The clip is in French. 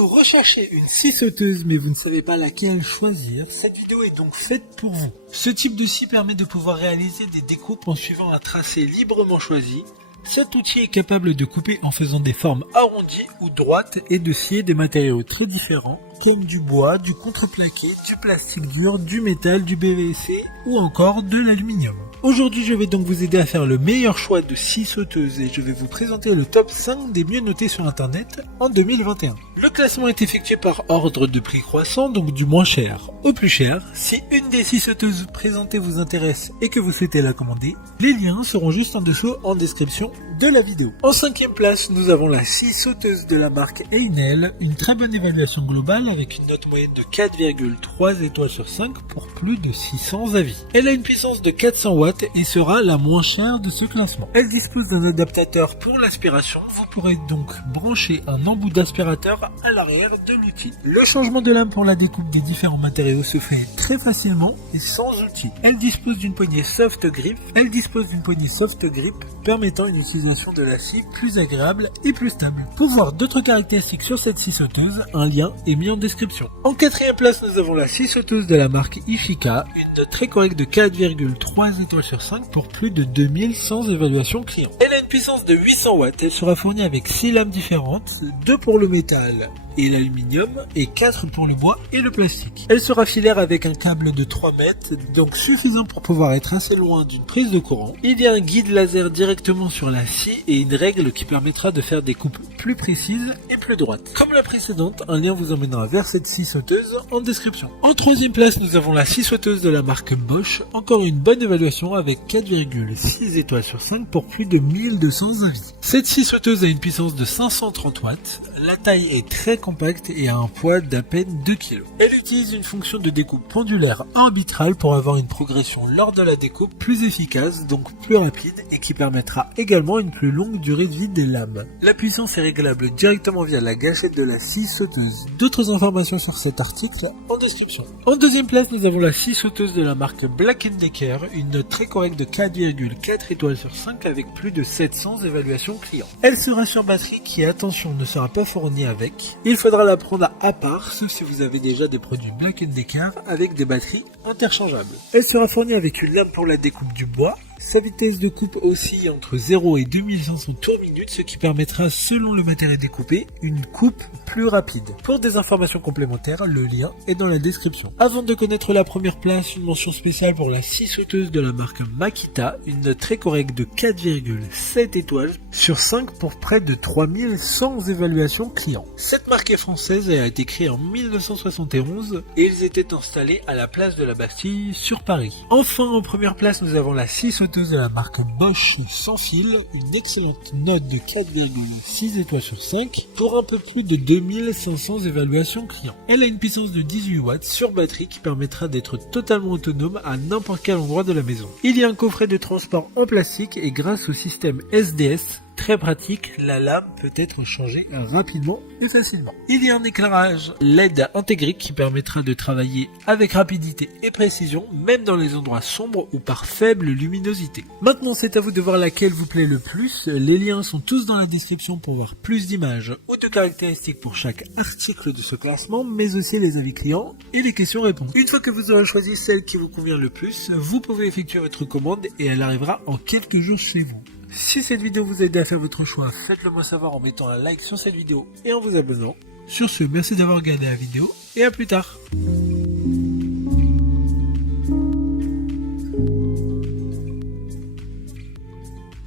Vous recherchez une scie sauteuse mais vous ne savez pas laquelle choisir, cette vidéo est donc faite pour vous. Ce type de scie permet de pouvoir réaliser des découpes en suivant un tracé librement choisi. Cet outil est capable de couper en faisant des formes arrondies ou droites et de scier des matériaux très différents comme du bois, du contreplaqué, du plastique dur, du métal, du PVC ou encore de l'aluminium. Aujourd'hui, je vais donc vous aider à faire le meilleur choix de scie sauteuse et je vais vous présenter le top 5 des mieux notés sur internet en 2021. Le classement est effectué par ordre de prix croissant, donc du moins cher au plus cher. Si une des scies sauteuses présentées vous intéresse et que vous souhaitez la commander, les liens seront juste en dessous en description de la vidéo. En 5e place, nous avons la scie sauteuse de la marque Einel, une très bonne évaluation globale avec une note moyenne de 4,3 étoiles sur 5 pour plus de 600 avis. Elle a une puissance de 400 watts et sera la moins chère de ce classement. Elle dispose d'un adaptateur pour l'aspiration. Vous pourrez donc brancher un embout d'aspirateur à l'arrière de l'outil. Le changement de lame pour la découpe des différents matériaux se fait très facilement et sans outil. Elle dispose d'une poignée soft grip. Permettant une utilisation de la scie plus agréable et plus stable. Pour voir d'autres caractéristiques sur cette scie sauteuse, un lien est mis en description. En 4e place, nous avons la scie sauteuse de la marque Ifika, une note très correcte de 4,3 étoiles sur 5 pour plus de 2100 évaluations clients. Elle a une puissance de 800 watts, elle sera fournie avec 6 lames différentes, 2 pour le métal et l'aluminium et 4 pour le bois et le plastique. Elle sera filaire avec un câble de 3 mètres, donc suffisant pour pouvoir être assez loin d'une prise de courant. Il y a un guide laser directement sur la scie et une règle qui permettra de faire des coupes plus précises et plus droites. Comme la précédente, un lien vous emmènera vers cette scie sauteuse en description. En 3e place, nous avons la scie sauteuse de la marque Bosch, encore une bonne évaluation avec 4,6 étoiles sur 5 pour plus de 1200 avis. Cette scie sauteuse a une puissance de 530 watts, la taille est très compacte et a un poids d'à peine 2 kg. Elle utilise une fonction de découpe pendulaire arbitrale pour avoir une progression lors de la découpe plus efficace, donc plus rapide et qui permettra également une plus longue durée de vie des lames. La puissance est réglable directement via la gâchette de la scie sauteuse. D'autres informations sur cet article en description. En 2e place, nous avons la scie sauteuse de la marque Black & Decker, une note très correcte de 4,4 étoiles sur 5 avec plus de 700 évaluations clients. Elle sera sur batterie qui, attention, ne sera pas fournie avec. Il faudra la prendre à part, sauf si vous avez déjà des produits Black & Decker avec des batteries interchangeables. Elle sera fournie avec une lame pour la découpe du bois. Sa vitesse de coupe oscille entre 0 et 2500 tours minute, ce qui permettra, selon le matériau découpé, une coupe plus rapide. Pour des informations complémentaires, le lien est dans la description. Avant de connaître la première place, une mention spéciale pour la scie sauteuse de la marque Makita, une note très correcte de 4,7 étoiles sur 5 pour près de 3100 évaluations clients. Cette marque est française et a été créée en 1971 et ils étaient installés à la place de la Bastille sur Paris. Enfin, en première place, nous avons la scie sauteuse de la marque Bosch sans fil, une excellente note de 4,6 étoiles sur 5 pour un peu plus de 2500 évaluations clients. Elle a une puissance de 18 watts sur batterie qui permettra d'être totalement autonome à n'importe quel endroit de la maison. Il y a un coffret de transport en plastique et grâce au système SDS, très pratique, la lame peut être changée rapidement et facilement. Il y a un éclairage LED intégré qui permettra de travailler avec rapidité et précision, même dans les endroits sombres ou par faible luminosité. Maintenant, c'est à vous de voir laquelle vous plaît le plus. Les liens sont tous dans la description pour voir plus d'images ou de caractéristiques pour chaque article de ce classement, mais aussi les avis clients et les questions-réponses. Une fois que vous aurez choisi celle qui vous convient le plus, vous pouvez effectuer votre commande et elle arrivera en quelques jours chez vous. Si cette vidéo vous a aidé à faire votre choix, faites-le moi savoir en mettant un like sur cette vidéo et en vous abonnant. Sur ce, merci d'avoir regardé la vidéo et à plus tard.